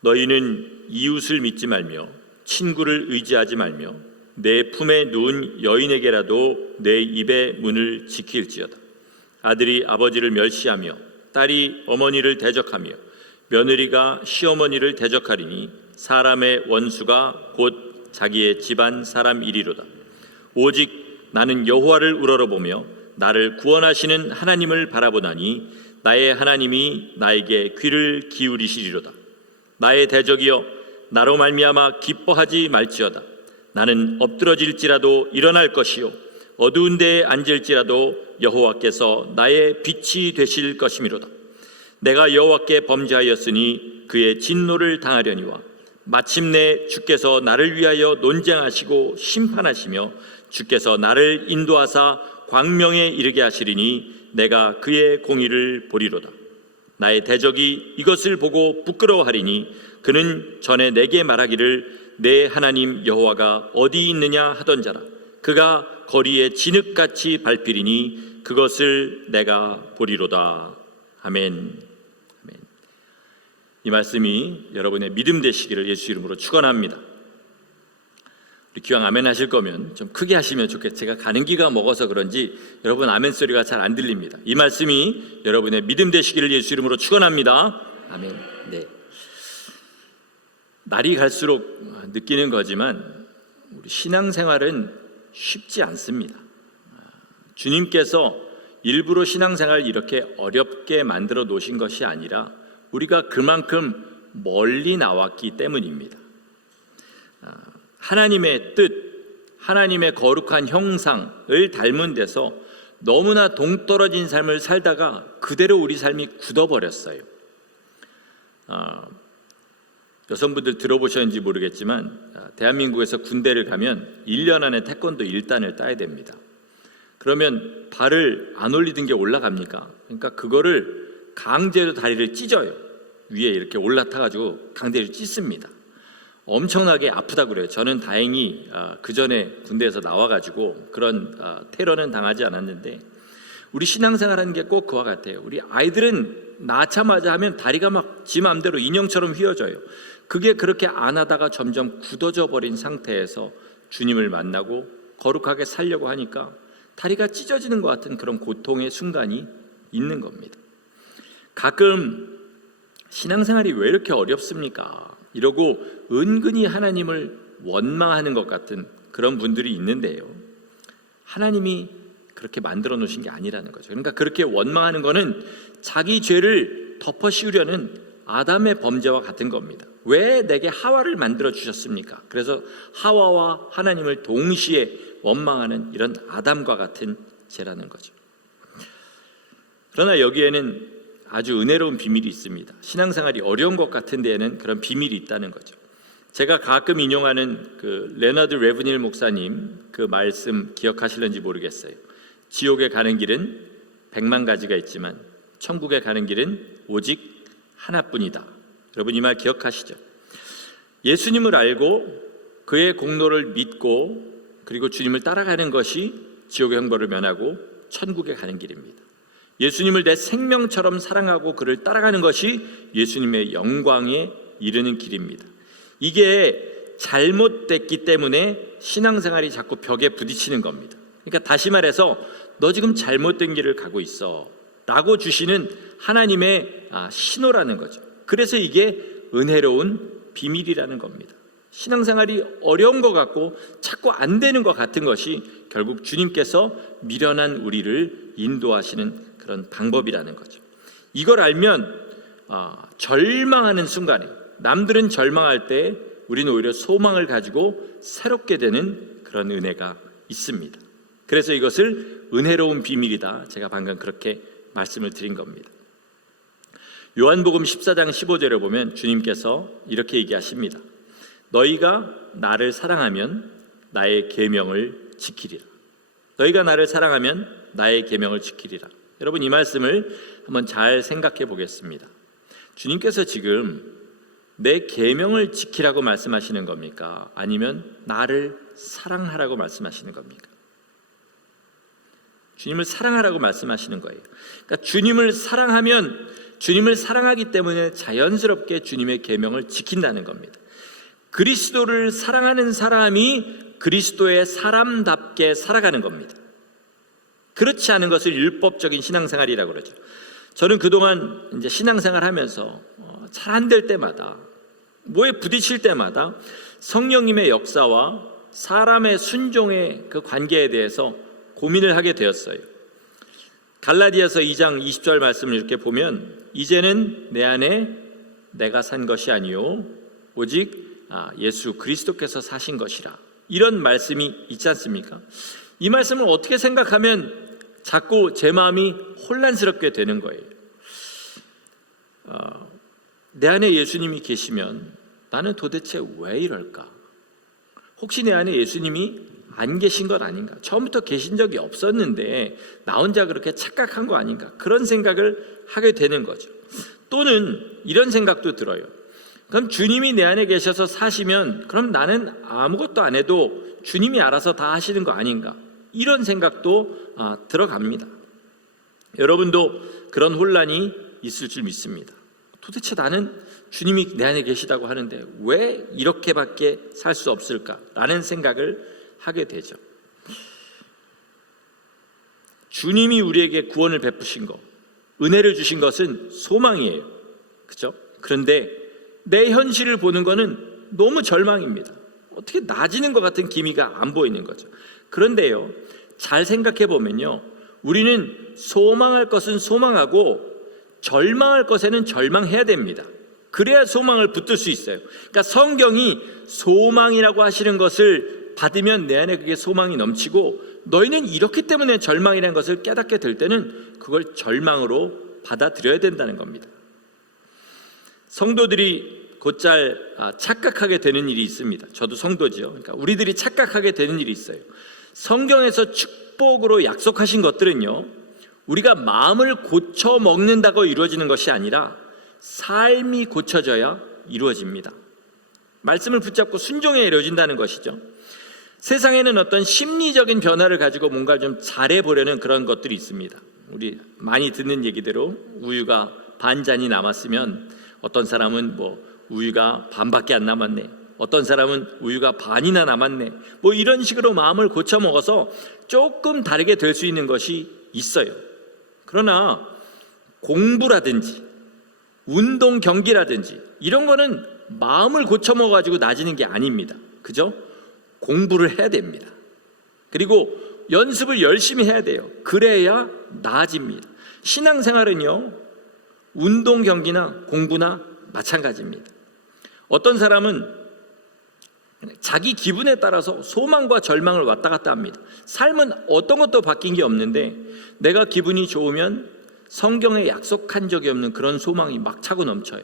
너희는 이웃을 믿지 말며 친구를 의지하지 말며 내 품에 누운 여인에게라도 내 입의 문을 지킬지어다. 아들이 아버지를 멸시하며 딸이 어머니를 대적하며 며느리가 시어머니를 대적하리니 사람의 원수가 곧 자기의 집안 사람이리로다. 오직 나는 여호와를 우러러보며 나를 구원하시는 하나님을 바라보나니 나의 하나님이 나에게 귀를 기울이시리로다. 나의 대적이여 나로 말미암아 기뻐하지 말지어다. 나는 엎드러질지라도 일어날 것이요 어두운 데에 앉을지라도 여호와께서 나의 빛이 되실 것이미로다. 내가 여호와께 범죄하였으니 그의 진노를 당하려니와 마침내 주께서 나를 위하여 논쟁하시고 심판하시며 주께서 나를 인도하사 광명에 이르게 하시리니 내가 그의 공의를 보리로다. 나의 대적이 이것을 보고 부끄러워하리니 그는 전에 내게 말하기를 내 하나님 여호와가 어디 있느냐 하던 자라. 그가 거리에 진흙같이 밟히리니 그것을 내가 보리로다. 아멘. 아멘. 이 말씀이 여러분의 믿음 되시기를 예수 이름으로 축원합니다. 우리 기왕 아멘 하실 거면 좀 크게 하시면 좋겠어요. 제가 가는 기가 먹어서 그런지 여러분 아멘 소리가 잘 안 들립니다. 이 말씀이 여러분의 믿음 되시기를 예수 이름으로 축원합니다. 아멘. 네. 날이 갈수록 느끼는 거지만 우리 신앙생활은 쉽지 않습니다. 주님께서 일부러 신앙생활을 이렇게 어렵게 만들어 놓으신 것이 아니라 우리가 그만큼 멀리 나왔기 때문입니다. 하나님의 뜻, 하나님의 거룩한 형상을 닮은 데서 너무나 동떨어진 삶을 살다가 그대로 우리 삶이 굳어버렸어요. 여성분들 들어보셨는지 모르겠지만 대한민국에서 군대를 가면 1년 안에 태권도 1단을 따야 됩니다. 그러면 발을 안 올리던 게 올라갑니까? 그러니까 그거를 강제로 다리를 찢어요. 위에 이렇게 올라타가지고 강제로 찢습니다. 엄청나게 아프다고 그래요. 저는 다행히 그 전에 군대에서 나와가지고 그런 테러는 당하지 않았는데 우리 신앙생활하는 게 꼭 그와 같아요. 우리 아이들은 낳자마자 하면 다리가 막 지 맘대로 인형처럼 휘어져요. 그게 그렇게 안 하다가 점점 굳어져 버린 상태에서 주님을 만나고 거룩하게 살려고 하니까 다리가 찢어지는 것 같은 그런 고통의 순간이 있는 겁니다. 가끔 신앙생활이 왜 이렇게 어렵습니까? 이러고 은근히 하나님을 원망하는 것 같은 그런 분들이 있는데요. 하나님이 그렇게 만들어 놓으신 게 아니라는 거죠. 그러니까 그렇게 원망하는 거는 자기 죄를 덮어씌우려는 아담의 범죄와 같은 겁니다. 왜 내게 하와를 만들어 주셨습니까? 그래서 하와와 하나님을 동시에 원망하는 이런 아담과 같은 죄라는 거죠. 그러나 여기에는 아주 은혜로운 비밀이 있습니다. 신앙생활이 어려운 것 같은 데에는 그런 비밀이 있다는 거죠. 제가 가끔 인용하는 그 레너드 레브닐 목사님 그 말씀 기억하실는지 모르겠어요. 지옥에 가는 길은 100만 가지가 있지만 천국에 가는 길은 오직 하나뿐이다. 여러분 이 말 기억하시죠? 예수님을 알고 그의 공로를 믿고 그리고 주님을 따라가는 것이 지옥의 형벌을 면하고 천국에 가는 길입니다. 예수님을 내 생명처럼 사랑하고 그를 따라가는 것이 예수님의 영광에 이르는 길입니다. 이게 잘못됐기 때문에 신앙생활이 자꾸 벽에 부딪히는 겁니다. 그러니까 다시 말해서 너 지금 잘못된 길을 가고 있어 라고 주시는 하나님의 신호라는 거죠. 그래서 이게 은혜로운 비밀이라는 겁니다. 신앙생활이 어려운 것 같고 자꾸 안 되는 것 같은 것이 결국 주님께서 미련한 우리를 인도하시는 그런 방법이라는 거죠. 이걸 알면 절망하는 순간에 남들은 절망할 때 우리는 오히려 소망을 가지고 새롭게 되는 그런 은혜가 있습니다. 그래서 이것을 은혜로운 비밀이다. 제가 방금 그렇게 말씀을 드린 겁니다. 요한복음 14장 15절에 보면 주님께서 이렇게 얘기하십니다. 너희가 나를 사랑하면 나의 계명을 지키리라. 너희가 나를 사랑하면 나의 계명을 지키리라. 여러분 이 말씀을 한번 잘 생각해 보겠습니다. 주님께서 지금 내 계명을 지키라고 말씀하시는 겁니까? 아니면 나를 사랑하라고 말씀하시는 겁니까? 주님을 사랑하라고 말씀하시는 거예요. 그러니까 주님을 사랑하면 주님을 사랑하기 때문에 자연스럽게 주님의 계명을 지킨다는 겁니다. 그리스도를 사랑하는 사람이 그리스도의 사람답게 살아가는 겁니다. 그렇지 않은 것을 율법적인 신앙생활이라고 그러죠. 저는 그동안 이제 신앙생활 하면서 잘 안 될 때마다, 뭐에 부딪힐 때마다 성령님의 역사와 사람의 순종의 그 관계에 대해서 고민을 하게 되었어요. 갈라디아서 2장 20절 말씀을 이렇게 보면, 이제는 내 안에 내가 산 것이 아니요 오직 예수 그리스도께서 사신 것이라, 이런 말씀이 있지 않습니까? 이 말씀을 어떻게 생각하면 자꾸 제 마음이 혼란스럽게 되는 거예요. 내 안에 예수님이 계시면 나는 도대체 왜 이럴까? 혹시 내 안에 예수님이 안 계신 것 아닌가? 처음부터 계신 적이 없었는데 나 혼자 그렇게 착각한 거 아닌가? 그런 생각을 하게 되는 거죠. 또는 이런 생각도 들어요. 그럼 주님이 내 안에 계셔서 사시면 그럼 나는 아무것도 안 해도 주님이 알아서 다 하시는 거 아닌가? 이런 생각도 들어갑니다. 여러분도 그런 혼란이 있을 줄 믿습니다. 도대체 나는 주님이 내 안에 계시다고 하는데 왜 이렇게밖에 살 수 없을까라는 생각을 하게 되죠. 주님이 우리에게 구원을 베푸신 것, 은혜를 주신 것은 소망이에요. 그렇죠? 그런데 내 현실을 보는 것은 너무 절망입니다. 어떻게 나아지는 것 같은 기미가 안 보이는 거죠. 그런데요, 잘 생각해 보면요, 우리는 소망할 것은 소망하고 절망할 것에는 절망해야 됩니다. 그래야 소망을 붙들 수 있어요. 그러니까 성경이 소망이라고 하시는 것을 받으면 내 안에 그게 소망이 넘치고, 너희는 이렇기 때문에 절망이라는 것을 깨닫게 될 때는 그걸 절망으로 받아들여야 된다는 겁니다. 성도들이 곧잘 착각하게 되는 일이 있습니다. 저도 성도지요. 그러니까 우리들이 착각하게 되는 일이 있어요. 성경에서 축복으로 약속하신 것들은요, 우리가 마음을 고쳐 먹는다고 이루어지는 것이 아니라 삶이 고쳐져야 이루어집니다. 말씀을 붙잡고 순종해 이루어진다는 것이죠. 세상에는 어떤 심리적인 변화를 가지고 뭔가 좀 잘해보려는 그런 것들이 있습니다. 우리 많이 듣는 얘기대로 우유가 반잔이 남았으면 어떤 사람은 우유가 반밖에 안 남았네, 어떤 사람은 우유가 반이나 남았네, 이런 식으로 마음을 고쳐 먹어서 조금 다르게 될 수 있는 것이 있어요. 그러나 공부라든지 운동 경기라든지 이런 거는 마음을 고쳐 먹어가지고 나아지는 게 아닙니다. 그죠? 공부를 해야 됩니다. 그리고 연습을 열심히 해야 돼요. 그래야 나아집니다. 신앙생활은요, 운동 경기나 공부나 마찬가지입니다. 어떤 사람은 자기 기분에 따라서 소망과 절망을 왔다 갔다 합니다. 삶은 어떤 것도 바뀐 게 없는데 내가 기분이 좋으면 성경에 약속한 적이 없는 그런 소망이 막 차고 넘쳐요.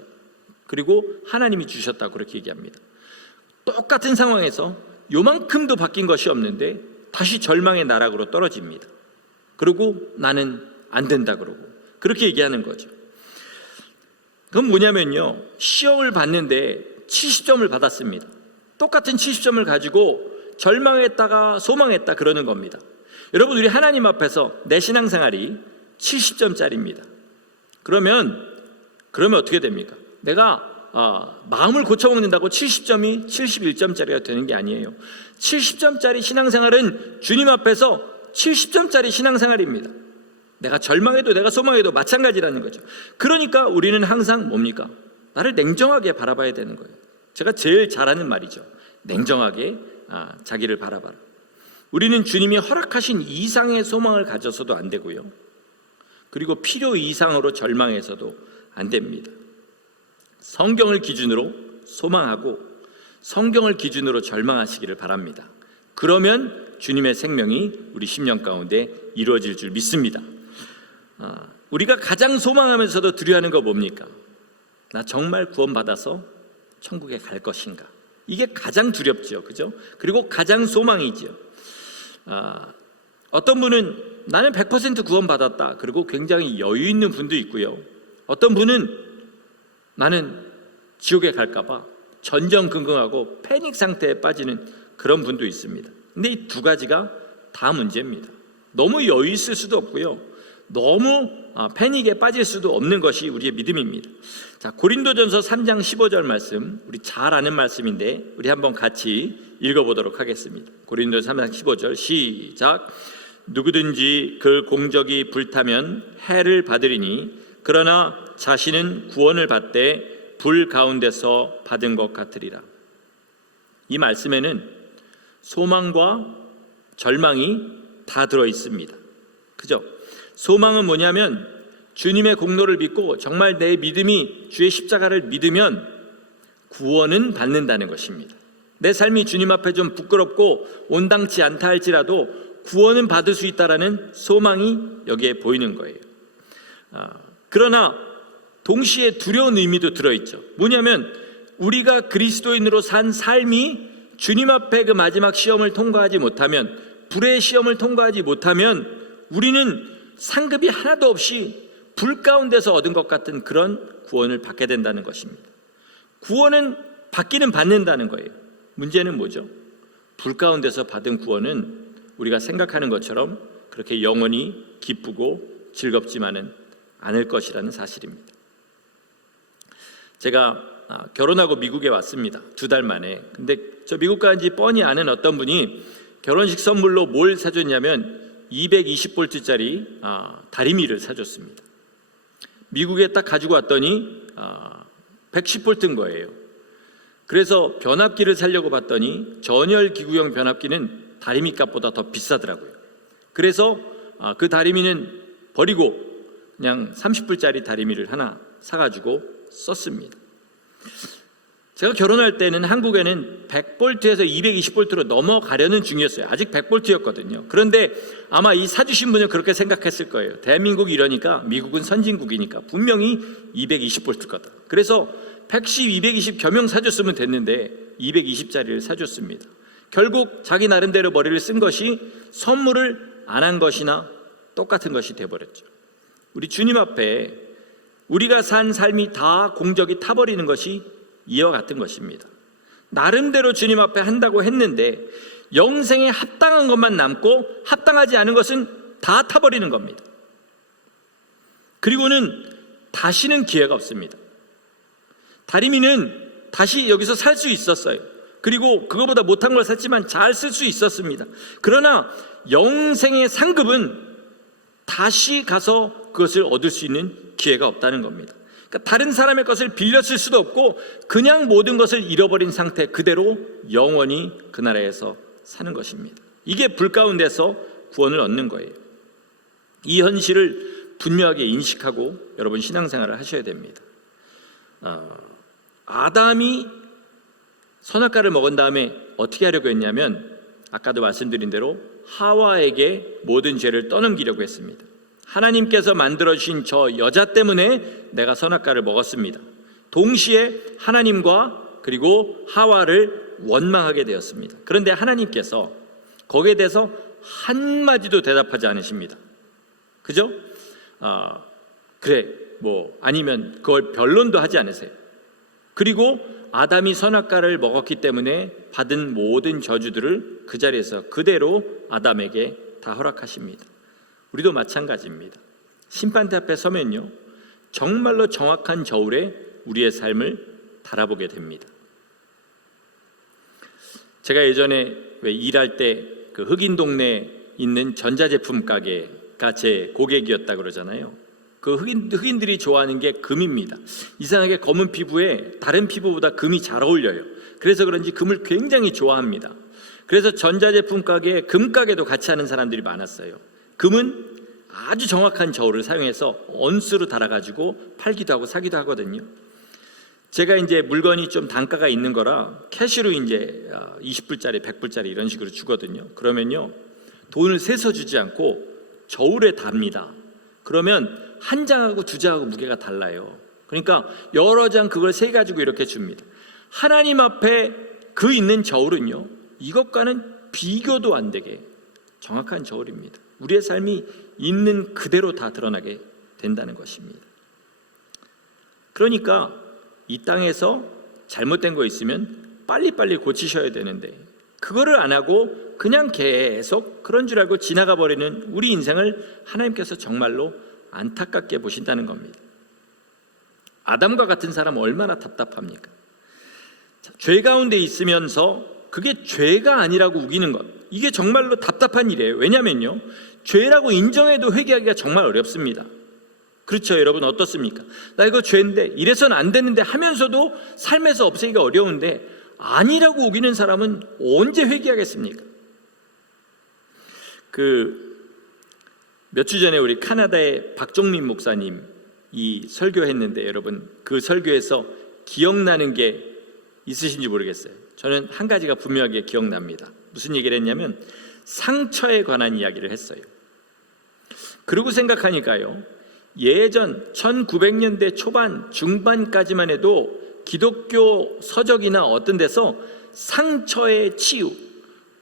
그리고 하나님이 주셨다고 그렇게 얘기합니다. 똑같은 상황에서 요만큼도 바뀐 것이 없는데 다시 절망의 나락으로 떨어집니다. 그리고 나는 안 된다 그러고 그렇게 얘기하는 거죠. 그건 뭐냐면요, 시험을 봤는데 70점을 받았습니다. 똑같은 70점을 가지고 절망했다가 소망했다 그러는 겁니다. 여러분, 우리 하나님 앞에서 내 신앙생활이 70점짜리입니다. 그러면 어떻게 됩니까? 내가 마음을 고쳐먹는다고 70점이 71점짜리가 되는 게 아니에요. 70점짜리 신앙생활은 주님 앞에서 70점짜리 신앙생활입니다. 내가 절망해도 내가 소망해도 마찬가지라는 거죠. 그러니까 우리는 항상 뭡니까? 나를 냉정하게 바라봐야 되는 거예요. 제가 제일 잘하는 말이죠. 냉정하게 자기를 바라봐라. 우리는 주님이 허락하신 이상의 소망을 가져서도 안 되고요, 그리고 필요 이상으로 절망해서도 안 됩니다. 성경을 기준으로 소망하고 성경을 기준으로 절망하시기를 바랍니다. 그러면 주님의 생명이 우리 심령 가운데 이루어질 줄 믿습니다. 우리가 가장 소망하면서도 두려워하는 거 뭡니까? 나 정말 구원받아서 천국에 갈 것인가? 이게 가장 두렵죠. 그죠? 그리고 가장 소망이죠. 어떤 분은 나는 100% 구원받았다, 그리고 굉장히 여유 있는 분도 있고요, 어떤 분은 나는 지옥에 갈까봐 전전긍긍하고 패닉 상태에 빠지는 그런 분도 있습니다. 근데 이 두 가지가 다 문제입니다. 너무 여유 있을 수도 없고요, 너무 패닉에 빠질 수도 없는 것이 우리의 믿음입니다. 자, 고린도전서 3장 15절 말씀, 우리 잘 아는 말씀인데 우리 한번 같이 읽어보도록 하겠습니다. 고린도전서 3장 15절 시작. 누구든지 그 공적이 불타면 해를 받으리니 그러나 자신은 구원을 받되 불 가운데서 받은 것 같으리라. 이 말씀에는 소망과 절망이 다 들어 있습니다. 그죠? 소망은 뭐냐면 주님의 공로를 믿고 정말 내 믿음이 주의 십자가를 믿으면 구원은 받는다는 것입니다. 내 삶이 주님 앞에 좀 부끄럽고 온당치 않다 할지라도 구원은 받을 수 있다라는 소망이 여기에 보이는 거예요. 그러나 동시에 두려운 의미도 들어있죠. 뭐냐면 우리가 그리스도인으로 산 삶이 주님 앞에 그 마지막 시험을 통과하지 못하면, 불의 시험을 통과하지 못하면 우리는 상급이 하나도 없이 불 가운데서 얻은 것 같은 그런 구원을 받게 된다는 것입니다. 구원은 받기는 받는다는 거예요. 문제는 뭐죠? 불 가운데서 받은 구원은 우리가 생각하는 것처럼 그렇게 영원히 기쁘고 즐겁지만은 않을 것이라는 사실입니다. 제가 결혼하고 미국에 왔습니다. 2달 만에. 근데 저 미국 간지 뻔히 아는 어떤 분이 결혼식 선물로 뭘 사줬냐면 220볼트짜리 다리미를 사줬습니다. 미국에 딱 가지고 왔더니 110볼트인 거예요. 그래서 변압기를 사려고 봤더니 전열기구용 변압기는 다리미 값보다 더 비싸더라고요. 그래서 그 다리미는 버리고 그냥 30불짜리 다리미를 하나 사가지고 썼습니다. 제가 결혼할 때는 한국에는 100볼트에서 220볼트로 넘어가려는 중이었어요. 아직 100볼트였거든요. 그런데 아마 이 사주신 분은 그렇게 생각했을 거예요. 대한민국이 이러니까 미국은 선진국이니까 분명히 220볼트 거다. 그래서 110, 220 겸용 사줬으면 됐는데 220짜리를 사줬습니다. 결국 자기 나름대로 머리를 쓴 것이 선물을 안 한 것이나 똑같은 것이 돼버렸죠. 우리 주님 앞에 우리가 산 삶이 다 공적이 타버리는 것이 이와 같은 것입니다. 나름대로 주님 앞에 한다고 했는데 영생에 합당한 것만 남고 합당하지 않은 것은 다 타버리는 겁니다. 그리고는 다시는 기회가 없습니다. 다리미는 다시 여기서 살 수 있었어요. 그리고 그거보다 못한 걸 샀지만 잘 쓸 수 있었습니다. 그러나 영생의 상급은 다시 가서 그것을 얻을 수 있는 기회가 없다는 겁니다. 그러니까 다른 사람의 것을 빌렸을 수도 없고 그냥 모든 것을 잃어버린 상태 그대로 영원히 그 나라에서 사는 것입니다. 이게 불 가운데서 구원을 얻는 거예요. 이 현실을 분명하게 인식하고 여러분 신앙생활을 하셔야 됩니다. 아담이 선악과를 먹은 다음에 어떻게 하려고 했냐면 아까도 말씀드린 대로 하와에게 모든 죄를 떠넘기려고 했습니다. 하나님께서 만들어주신 저 여자 때문에 내가 선악과를 먹었습니다. 동시에 하나님과 그리고 하와를 원망하게 되었습니다. 그런데 하나님께서 거기에 대해서 한마디도 대답하지 않으십니다. 그죠? 그래 뭐 아니면 그걸 변론도 하지 않으세요. 그리고 아담이 선악과를 먹었기 때문에 받은 모든 저주들을 그 자리에서 그대로 아담에게 다 허락하십니다. 우리도 마찬가지입니다. 심판대 앞에 서면요 정말로 정확한 저울에 우리의 삶을 달아보게 됩니다. 제가 예전에 왜 일할 때 그 흑인 동네에 있는 전자제품 가게가 제 고객이었다 그러잖아요. 그 흑인들이 좋아하는 게 금입니다. 이상하게 검은 피부에 다른 피부보다 금이 잘 어울려요. 그래서 그런지 금을 굉장히 좋아합니다. 그래서 전자제품 가게에 금가게도 같이 하는 사람들이 많았어요. 금은 아주 정확한 저울을 사용해서 언스로 달아가지고 팔기도 하고 사기도 하거든요. 제가 이제 물건이 좀 단가가 있는 거라 캐시로 이제 20불짜리, 100불짜리 이런 식으로 주거든요. 그러면요 돈을 세서 주지 않고 저울에 답니다. 그러면 한 장하고 두 장하고 무게가 달라요. 그러니까 여러 장 그걸 세 가지고 이렇게 줍니다. 하나님 앞에 그 있는 저울은요 이것과는 비교도 안 되게 정확한 저울입니다. 우리의 삶이 있는 그대로 다 드러나게 된다는 것입니다. 그러니까 이 땅에서 잘못된 거 있으면 빨리빨리 고치셔야 되는데 그거를 안 하고 그냥 계속 그런 줄 알고 지나가 버리는 우리 인생을 하나님께서 정말로 안타깝게 보신다는 겁니다. 아담과 같은 사람 얼마나 답답합니까? 죄 가운데 있으면서 그게 죄가 아니라고 우기는 것, 이게 정말로 답답한 일이에요. 왜냐면요, 죄라고 인정해도 회개하기가 정말 어렵습니다. 그렇죠, 여러분? 어떻습니까? 나 이거 죄인데, 이래서는 안 되는데 하면서도 삶에서 없애기가 어려운데 아니라고 우기는 사람은 언제 회개하겠습니까? 몇 주 전에 우리 카나다의 박종민 목사님이 설교했는데, 여러분 그 설교에서 기억나는 게 있으신지 모르겠어요. 저는 한 가지가 분명하게 기억납니다. 무슨 얘기를 했냐면 상처에 관한 이야기를 했어요. 그러고 생각하니까요, 예전 1900년대 초반 중반까지만 해도 기독교 서적이나 어떤 데서 상처의 치유,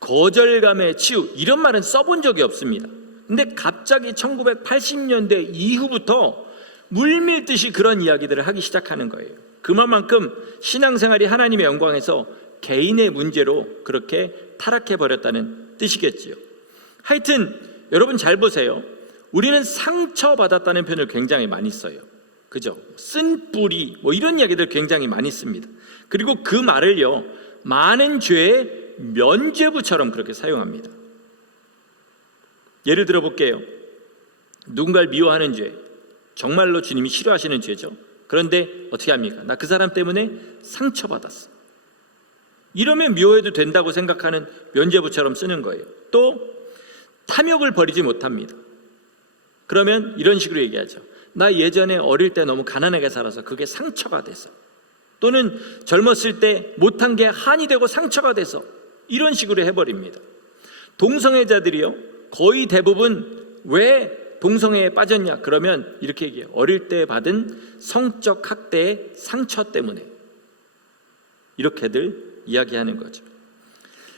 거절감의 치유, 이런 말은 써본 적이 없습니다. 근데 갑자기 1980년대 이후부터 물밀듯이 그런 이야기들을 하기 시작하는 거예요. 그만큼 신앙생활이 하나님의 영광에서 개인의 문제로 그렇게 타락해버렸다는 뜻이겠지요. 하여튼 여러분 잘 보세요. 우리는 상처받았다는 표현을 굉장히 많이 써요. 그죠? 쓴 뿌리 이런 이야기들 굉장히 많이 씁니다. 그리고 그 말을요, 많은 죄의 면죄부처럼 그렇게 사용합니다. 예를 들어 볼게요. 누군가를 미워하는 죄, 정말로 주님이 싫어하시는 죄죠. 그런데 어떻게 합니까? 나 그 사람 때문에 상처받았어. 이러면 미워해도 된다고 생각하는 면죄부처럼 쓰는 거예요. 또 탐욕을 버리지 못합니다. 그러면 이런 식으로 얘기하죠. 나 예전에 어릴 때 너무 가난하게 살아서 그게 상처가 돼서, 또는 젊었을 때 못한 게 한이 되고 상처가 돼서, 이런 식으로 해버립니다. 동성애자들이요, 거의 대부분 왜 동성애에 빠졌냐? 그러면 이렇게 얘기해요. 어릴 때 받은 성적 학대의 상처 때문에. 이렇게들 이야기하는 거죠.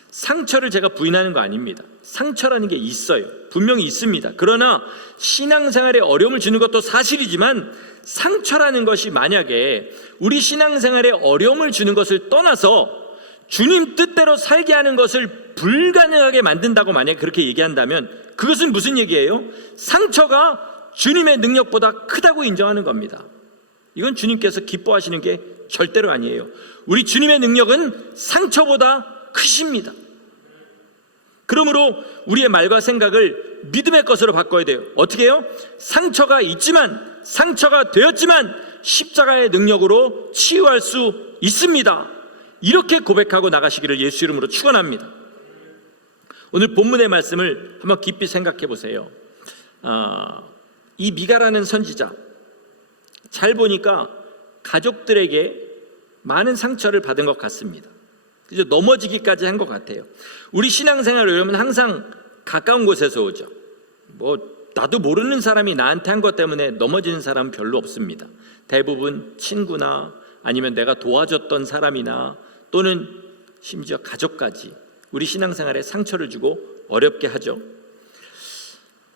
상처를 제가 부인하는 거 아닙니다. 상처라는 게 있어요. 분명히 있습니다. 그러나 신앙생활에 어려움을 주는 것도 사실이지만, 상처라는 것이 만약에 우리 신앙생활에 어려움을 주는 것을 떠나서 주님 뜻대로 살게 하는 것을 불가능하게 만든다고 만약에 그렇게 얘기한다면, 그것은 무슨 얘기예요? 상처가 주님의 능력보다 크다고 인정하는 겁니다. 이건 주님께서 기뻐하시는 게 절대로 아니에요. 우리 주님의 능력은 상처보다 크십니다. 그러므로 우리의 말과 생각을 믿음의 것으로 바꿔야 돼요. 어떻게 해요? 상처가 있지만, 상처가 되었지만 십자가의 능력으로 치유할 수 있습니다. 이렇게 고백하고 나가시기를 예수 이름으로 축원합니다. 오늘 본문의 말씀을 한번 깊이 생각해 보세요. 이 미가라는 선지자, 잘 보니까 가족들에게 많은 상처를 받은 것 같습니다. 그죠? 넘어지기까지 한 것 같아요. 우리 신앙생활을 여러분 항상 가까운 곳에서 오죠. 나도 모르는 사람이 나한테 한 것 때문에 넘어지는 사람은 별로 없습니다. 대부분 친구나 아니면 내가 도와줬던 사람이나 또는 심지어 가족까지 우리 신앙생활에 상처를 주고 어렵게 하죠.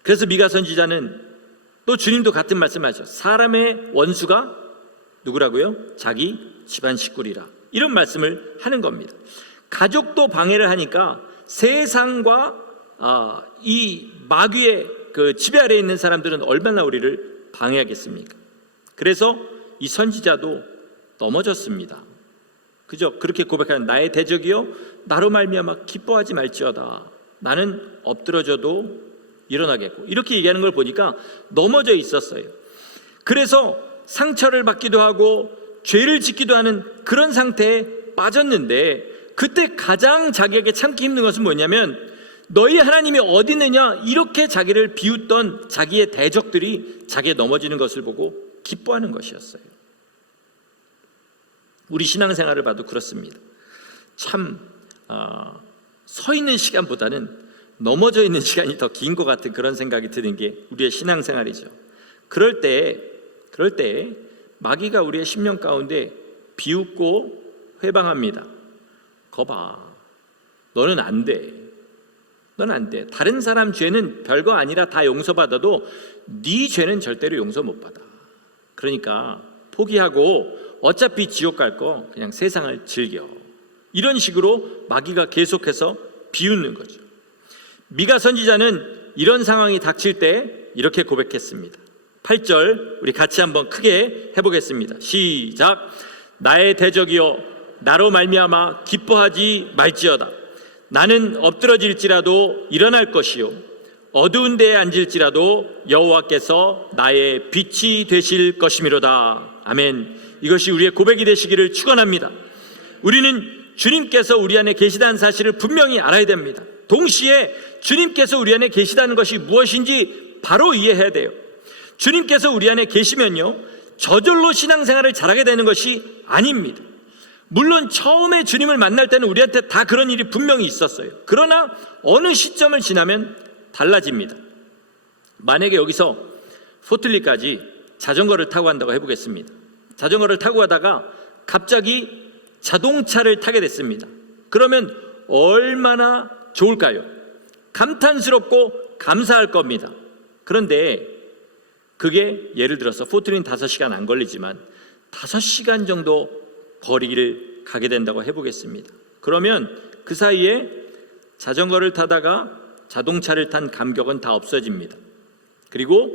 그래서 미가 선지자는 또 주님도 같은 말씀하죠. 사람의 원수가 누구라고요? 자기 집안 식구리라. 이런 말씀을 하는 겁니다. 가족도 방해를 하니까 세상과 이 마귀의 그 지배 아래에 있는 사람들은 얼마나 우리를 방해하겠습니까? 그래서 이 선지자도 넘어졌습니다. 그죠? 그렇게 고백하는, 나의 대적이여 나로 말미암아 기뻐하지 말지어다. 나는 엎드러져도 일어나겠고, 이렇게 얘기하는 걸 보니까 넘어져 있었어요. 그래서 상처를 받기도 하고 죄를 짓기도 하는 그런 상태에 빠졌는데, 그때 가장 자기에게 참기 힘든 것은 뭐냐면, 너희 하나님이 어디 있느냐, 이렇게 자기를 비웃던 자기의 대적들이 자기의 넘어지는 것을 보고 기뻐하는 것이었어요. 우리 신앙생활을 봐도 그렇습니다. 참 서 있는 시간보다는 넘어져 있는 시간이 더 긴 것 같은 그런 생각이 드는 게 우리의 신앙생활이죠. 그럴 때 마귀가 우리의 심령 가운데 비웃고 회방합니다. 거봐, 너는 안 돼. 넌 안 돼. 다른 사람 죄는 별거 아니라 다 용서받아도 네 죄는 절대로 용서 못 받아. 그러니까 포기하고 어차피 지옥 갈 거 그냥 세상을 즐겨. 이런 식으로 마귀가 계속해서 비웃는 거죠. 미가 선지자는 이런 상황이 닥칠 때 이렇게 고백했습니다. 8절 우리 같이 한번 크게 해보겠습니다. 시작. 나의 대적이여 나로 말미암아 기뻐하지 말지어다. 나는 엎드러질지라도 일어날 것이요 어두운 데에 앉을지라도 여호와께서 나의 빛이 되실 것이미로다. 아멘. 이것이 우리의 고백이 되시기를 축원합니다. 우리는 주님께서 우리 안에 계시다는 사실을 분명히 알아야 됩니다. 동시에 주님께서 우리 안에 계시다는 것이 무엇인지 바로 이해해야 돼요. 주님께서 우리 안에 계시면요 저절로 신앙생활을 잘하게 되는 것이 아닙니다. 물론 처음에 주님을 만날 때는 우리한테 다 그런 일이 분명히 있었어요. 그러나 어느 시점을 지나면 달라집니다. 만약에 여기서 포틀리까지 자전거를 타고 간다고 해보겠습니다. 자전거를 타고 가다가 갑자기 자동차를 타게 됐습니다. 그러면 얼마나 좋을까요? 감탄스럽고 감사할 겁니다. 그런데 그게 예를 들어서 포틀린 5시간 안 걸리지만 5시간 정도 거리를 가게 된다고 해보겠습니다. 그러면 그 사이에 자전거를 타다가 자동차를 탄 감격은 다 없어집니다. 그리고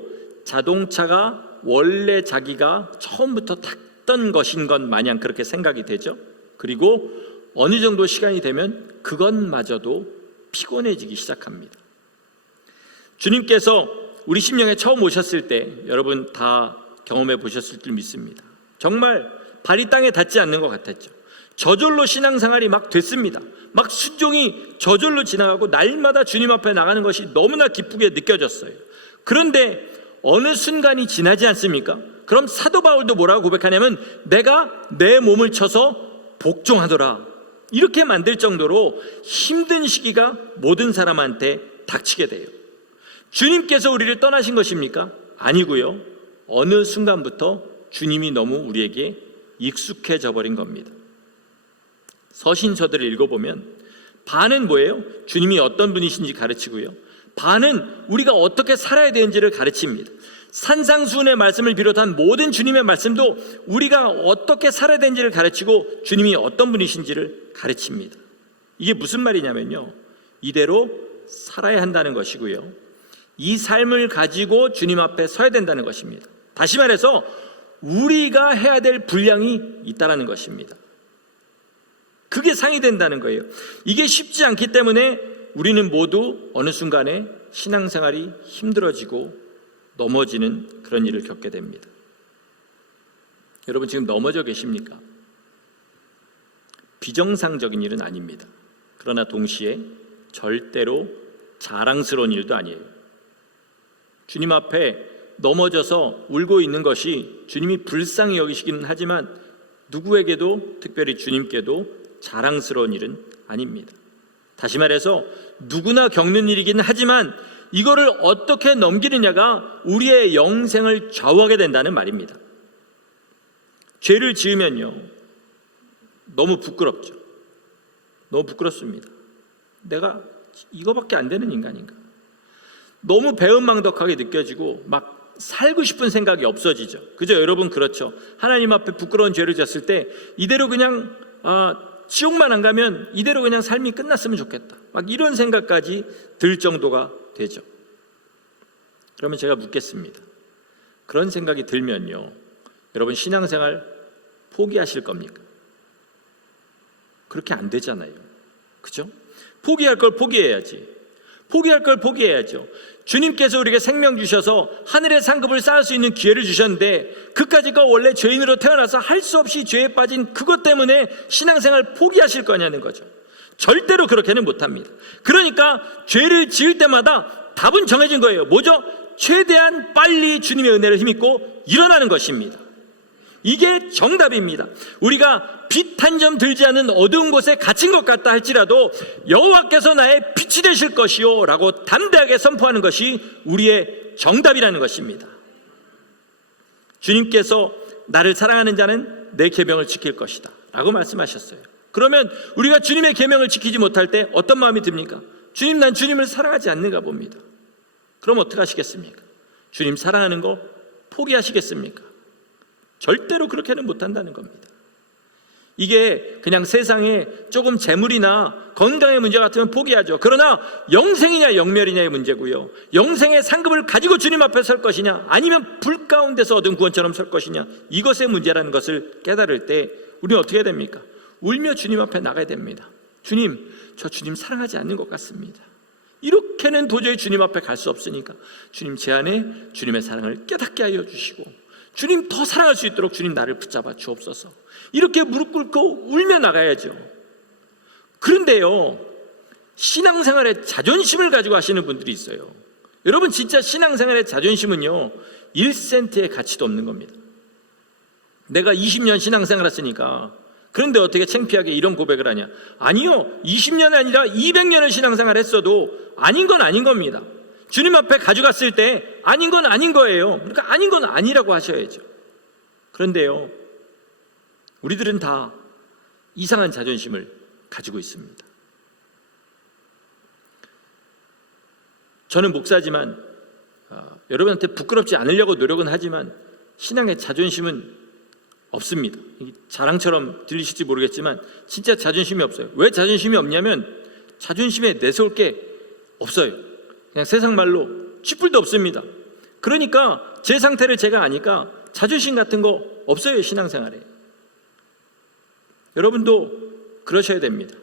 자동차가 원래 자기가 처음부터 탔던 것인 것 마냥 그렇게 생각이 되죠. 그리고 어느 정도 시간이 되면 그것마저도 피곤해지기 시작합니다. 주님께서 우리 심령에 처음 오셨을 때 여러분 다 경험해 보셨을 줄 믿습니다. 정말 발이 땅에 닿지 않는 것 같았죠. 저절로 신앙생활이 막 됐습니다. 막 순종이 저절로 지나가고 날마다 주님 앞에 나가는 것이 너무나 기쁘게 느껴졌어요. 그런데 어느 순간이 지나지 않습니까? 그럼 사도 바울도 뭐라고 고백하냐면 내가 내 몸을 쳐서 복종하더라. 이렇게 만들 정도로 힘든 시기가 모든 사람한테 닥치게 돼요. 주님께서 우리를 떠나신 것입니까? 아니고요. 어느 순간부터 주님이 너무 우리에게 익숙해져 버린 겁니다. 서신서들을 읽어보면 반은 뭐예요? 주님이 어떤 분이신지 가르치고요. 반은 우리가 어떻게 살아야 되는지를 가르칩니다. 산상수훈의 말씀을 비롯한 모든 주님의 말씀도 우리가 어떻게 살아야 되는지를 가르치고 주님이 어떤 분이신지를 가르칩니다. 이게 무슨 말이냐면요, 이대로 살아야 한다는 것이고요, 이 삶을 가지고 주님 앞에 서야 된다는 것입니다. 다시 말해서 우리가 해야 될 분량이 있다는 것입니다. 그게 상의된다는 거예요. 이게 쉽지 않기 때문에 우리는 모두 어느 순간에 신앙생활이 힘들어지고 넘어지는 그런 일을 겪게 됩니다. 여러분 지금 넘어져 계십니까? 비정상적인 일은 아닙니다. 그러나 동시에 절대로 자랑스러운 일도 아니에요. 주님 앞에 넘어져서 울고 있는 것이 주님이 불쌍히 여기시기는 하지만 누구에게도, 특별히 주님께도 자랑스러운 일은 아닙니다. 다시 말해서 누구나 겪는 일이긴 하지만 이거를 어떻게 넘기느냐가 우리의 영생을 좌우하게 된다는 말입니다. 죄를 지으면요 너무 부끄럽죠. 너무 부끄럽습니다. 내가 이거밖에 안 되는 인간인가? 너무 배은망덕하게 느껴지고 막 살고 싶은 생각이 없어지죠. 그죠? 여러분 그렇죠? 하나님 앞에 부끄러운 죄를 졌을 때 이대로 그냥 지옥만 안 가면 이대로 그냥 삶이 끝났으면 좋겠다, 막 이런 생각까지 들 정도가 되죠. 그러면 제가 묻겠습니다. 그런 생각이 들면요 여러분 신앙생활 포기하실 겁니까? 그렇게 안 되잖아요. 그죠? 포기할 걸 포기해야지. 포기할 걸 포기해야죠. 주님께서 우리에게 생명 주셔서 하늘의 상급을 쌓을 수 있는 기회를 주셨는데 그까지가 원래 죄인으로 태어나서 할 수 없이 죄에 빠진 그것 때문에 신앙생활 포기하실 거냐는 거죠. 절대로 그렇게는 못합니다. 그러니까 죄를 지을 때마다 답은 정해진 거예요. 뭐죠? 최대한 빨리 주님의 은혜를 힘입고 일어나는 것입니다. 이게 정답입니다. 우리가 빛 한 점 들지 않은 어두운 곳에 갇힌 것 같다 할지라도 여호와께서 나의 빛이 되실 것이요 라고 담대하게 선포하는 것이 우리의 정답이라는 것입니다. 주님께서 나를 사랑하는 자는 내 계명을 지킬 것이다 라고 말씀하셨어요. 그러면 우리가 주님의 계명을 지키지 못할 때 어떤 마음이 듭니까? 주님, 난 주님을 사랑하지 않는가 봅니다. 그럼 어떻게 하시겠습니까? 주님 사랑하는 거 포기하시겠습니까? 절대로 그렇게는 못한다는 겁니다. 이게 그냥 세상에 조금 재물이나 건강의 문제 같으면 포기하죠. 그러나 영생이냐 영멸이냐의 문제고요, 영생의 상급을 가지고 주님 앞에 설 것이냐, 아니면 불 가운데서 얻은 구원처럼 설 것이냐, 이것의 문제라는 것을 깨달을 때 우리는 어떻게 해야 됩니까? 울며 주님 앞에 나가야 됩니다. 주님, 저 주님 사랑하지 않는 것 같습니다. 이렇게는 도저히 주님 앞에 갈 수 없으니까 주님, 제 안에 주님의 사랑을 깨닫게 하여 주시고, 주님 더 사랑할 수 있도록 주님 나를 붙잡아 주옵소서. 이렇게 무릎 꿇고 울며 나가야죠. 그런데요, 신앙생활에 자존심을 가지고 하시는 분들이 있어요. 여러분, 진짜 신앙생활의 자존심은요 1센트의 가치도 없는 겁니다. 내가 20년 신앙생활 했으니까, 그런데 어떻게 창피하게 이런 고백을 하냐? 아니요, 20년 아니라 200년을 신앙생활 했어도 아닌 건 아닌 겁니다. 주님 앞에 가져갔을 때 아닌 건 아닌 거예요. 그러니까 아닌 건 아니라고 하셔야죠. 그런데요, 우리들은 다 이상한 자존심을 가지고 있습니다. 저는 목사지만 여러분한테 부끄럽지 않으려고 노력은 하지만 신앙의 자존심은 없습니다. 자랑처럼 들리실지 모르겠지만 진짜 자존심이 없어요. 왜 자존심이 없냐면 자존심에 내세울 게 없어요. 그냥 세상 말로 쥐뿔도 없습니다. 그러니까 제 상태를 제가 아니까 자존심 같은 거 없어요, 신앙생활에. 여러분도 그러셔야 됩니다.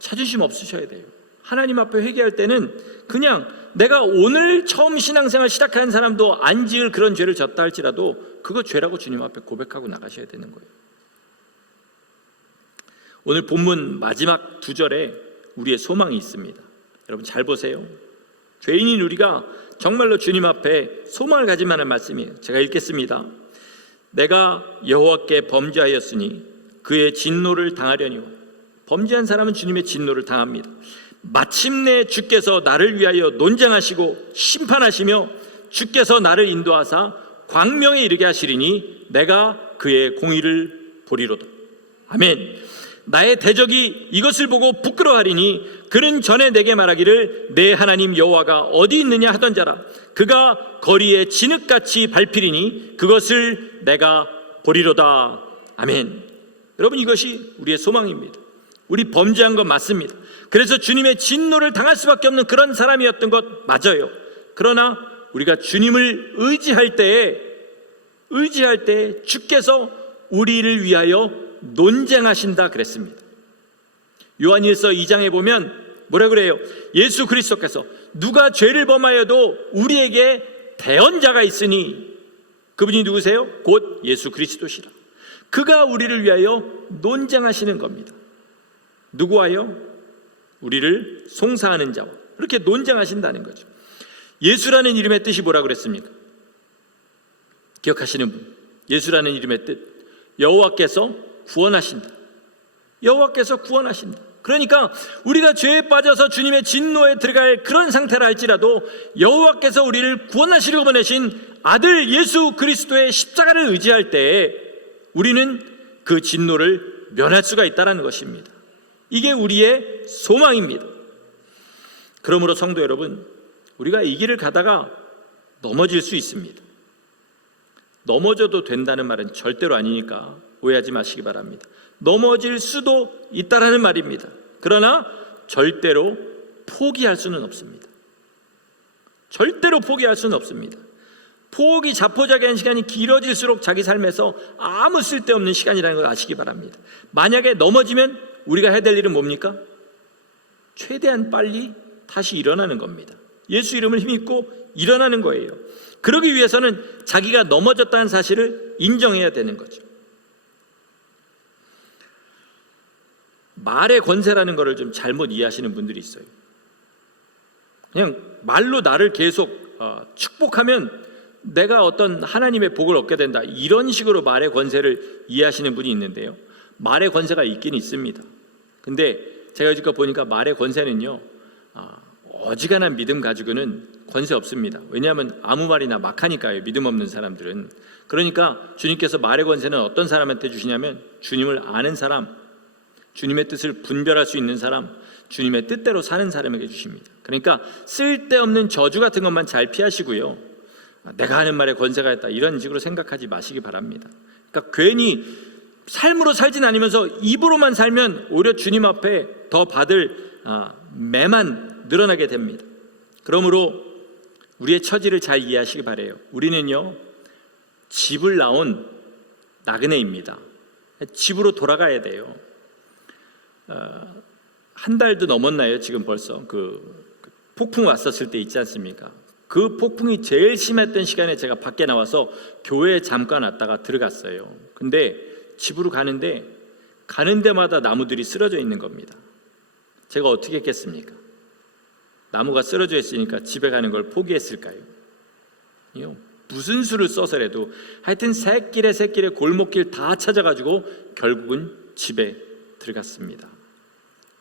자존심 없으셔야 돼요. 하나님 앞에 회개할 때는 그냥 내가 오늘 처음 신앙생활 시작하는 사람도 안 지을 그런 죄를 졌다 할지라도 그거 죄라고 주님 앞에 고백하고 나가셔야 되는 거예요. 오늘 본문 마지막 2절에 우리의 소망이 있습니다. 여러분 잘 보세요. 죄인인 우리가 정말로 주님 앞에 소망을 가지만한 말씀이에요. 제가 읽겠습니다. 내가 여호와께 범죄하였으니 그의 진노를 당하려니와. 범죄한 사람은 주님의 진노를 당합니다. 마침내 주께서 나를 위하여 논쟁하시고 심판하시며 주께서 나를 인도하사 광명에 이르게 하시리니 내가 그의 공의를 보리로다. 아멘. 나의 대적이 이것을 보고 부끄러워하리니 그는 전에 내게 말하기를 내 하나님 여호와가 어디 있느냐 하던 자라. 그가 거리에 진흙같이 밟히리니 그것을 내가 보리로다. 아멘. 여러분, 이것이 우리의 소망입니다. 우리 범죄한 것 맞습니다. 그래서 주님의 진노를 당할 수밖에 없는 그런 사람이었던 것 맞아요. 그러나 우리가 주님을 의지할 때에 주께서 우리를 위하여 논쟁하신다 그랬습니다. 요한일서 2장에 보면 뭐라 그래요? 예수 그리스도께서 누가 죄를 범하여도 우리에게 대언자가 있으니 그분이 누구세요? 곧 예수 그리스도시라. 그가 우리를 위하여 논쟁하시는 겁니다. 누구와요? 우리를 송사하는 자와. 이렇게 논쟁하신다는 거죠. 예수라는 이름의 뜻이 뭐라 그랬습니까? 기억하시는 분. 예수라는 이름의 뜻, 여호와께서 구원하신다. 여호와께서 구원하신다. 그러니까 우리가 죄에 빠져서 주님의 진노에 들어갈 그런 상태라 할지라도 여호와께서 우리를 구원하시려고 보내신 아들 예수 그리스도의 십자가를 의지할 때에 우리는 그 진노를 면할 수가 있다는 것입니다. 이게 우리의 소망입니다. 그러므로 성도 여러분, 우리가 이 길을 가다가 넘어질 수 있습니다. 넘어져도 된다는 말은 절대로 아니니까 오해하지 마시기 바랍니다. 넘어질 수도 있다라는 말입니다. 그러나 절대로 포기할 수는 없습니다. 절대로 포기할 수는 없습니다. 포기 자포자기한 시간이 길어질수록 자기 삶에서 아무 쓸데없는 시간이라는 걸 아시기 바랍니다. 만약에 넘어지면 우리가 해야 될 일은 뭡니까? 최대한 빨리 다시 일어나는 겁니다. 예수 이름을 힘입고 일어나는 거예요. 그러기 위해서는 자기가 넘어졌다는 사실을 인정해야 되는 거죠. 말의 권세라는 것을 좀 잘못 이해하시는 분들이 있어요. 그냥 말로 나를 계속 축복하면 내가 어떤 하나님의 복을 얻게 된다, 이런 식으로 말의 권세를 이해하시는 분이 있는데요, 말의 권세가 있긴 있습니다. 근데 제가 여지껏 보니까 말의 권세는요 어지간한 믿음 가지고는 권세 없습니다. 왜냐하면 아무 말이나 막 하니까요, 믿음 없는 사람들은. 그러니까 주님께서 말의 권세는 어떤 사람한테 주시냐면 주님을 아는 사람, 주님의 뜻을 분별할 수 있는 사람, 주님의 뜻대로 사는 사람에게 주십니다. 그러니까 쓸데없는 저주 같은 것만 잘 피하시고요, 내가 하는 말에 권세가 있다 이런 식으로 생각하지 마시기 바랍니다. 그러니까 괜히 삶으로 살진 않으면서 입으로만 살면 오히려 주님 앞에 더 받을 매만 늘어나게 됩니다. 그러므로 우리의 처지를 잘 이해하시기 바라요. 우리는요, 집을 나온 나그네입니다. 집으로 돌아가야 돼요. 한 달도 넘었나요? 지금 벌써 그 폭풍 왔었을 때 있지 않습니까? 그 폭풍이 제일 심했던 시간에 제가 밖에 나와서 교회에 잠깐 왔다가 들어갔어요. 근데 집으로 가는데 가는 데마다 나무들이 쓰러져 있는 겁니다. 제가 어떻게 했겠습니까? 나무가 쓰러져 있으니까 집에 가는 걸 포기했을까요? 무슨 수를 써서라도 하여튼 새길에 골목길 다 찾아가지고 결국은 집에 들어갔습니다.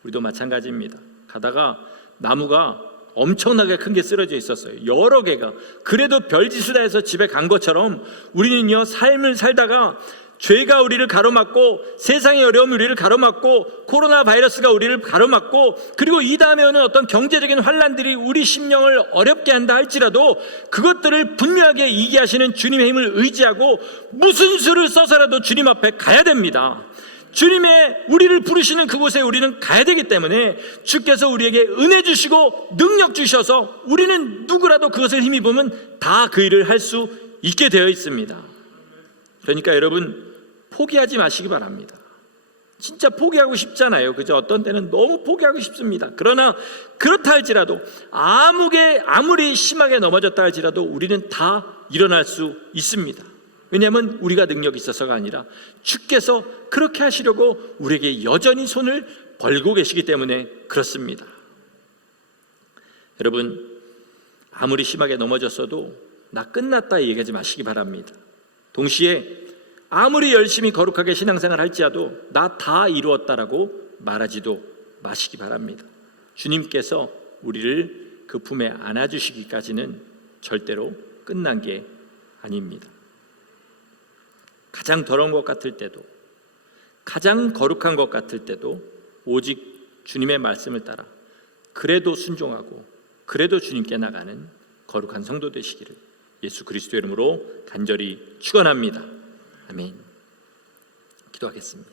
우리도 마찬가지입니다. 가다가 나무가 엄청나게 큰 게 쓰러져 있었어요. 여러 개가. 그래도 별짓을 해서 집에 간 것처럼 우리는요, 삶을 살다가 죄가 우리를 가로막고 세상의 어려움이 우리를 가로막고 코로나 바이러스가 우리를 가로막고 그리고 이 다음에 오는 어떤 경제적인 환란들이 우리 심령을 어렵게 한다 할지라도 그것들을 분명하게 이기하시는 주님의 힘을 의지하고 무슨 수를 써서라도 주님 앞에 가야 됩니다. 주님의 우리를 부르시는 그곳에 우리는 가야 되기 때문에 주께서 우리에게 은혜 주시고 능력 주셔서 우리는 누구라도 그것을 힘입으면 다 그 일을 할 수 있게 되어 있습니다. 그러니까 여러분, 포기하지 마시기 바랍니다. 진짜 포기하고 싶잖아요. 그죠? 어떤 때는 너무 포기하고 싶습니다. 그러나 그렇다 할지라도 아무리 심하게 넘어졌다 할지라도 우리는 다 일어날 수 있습니다. 왜냐하면 우리가 능력이 있어서가 아니라 주께서 그렇게 하시려고 우리에게 여전히 손을 벌고 계시기 때문에 그렇습니다. 여러분, 아무리 심하게 넘어졌어도 나 끝났다 얘기하지 마시기 바랍니다. 동시에 아무리 열심히 거룩하게 신앙생활 할지라도 나 다 이루었다라고 말하지도 마시기 바랍니다. 주님께서 우리를 그 품에 안아주시기까지는 절대로 끝난 게 아닙니다. 가장 더러운 것 같을 때도, 가장 거룩한 것 같을 때도 오직 주님의 말씀을 따라 그래도 순종하고 그래도 주님께 나가는 거룩한 성도 되시기를 예수 그리스도의 이름으로 간절히 축원합니다. 아멘. 기도하겠습니다.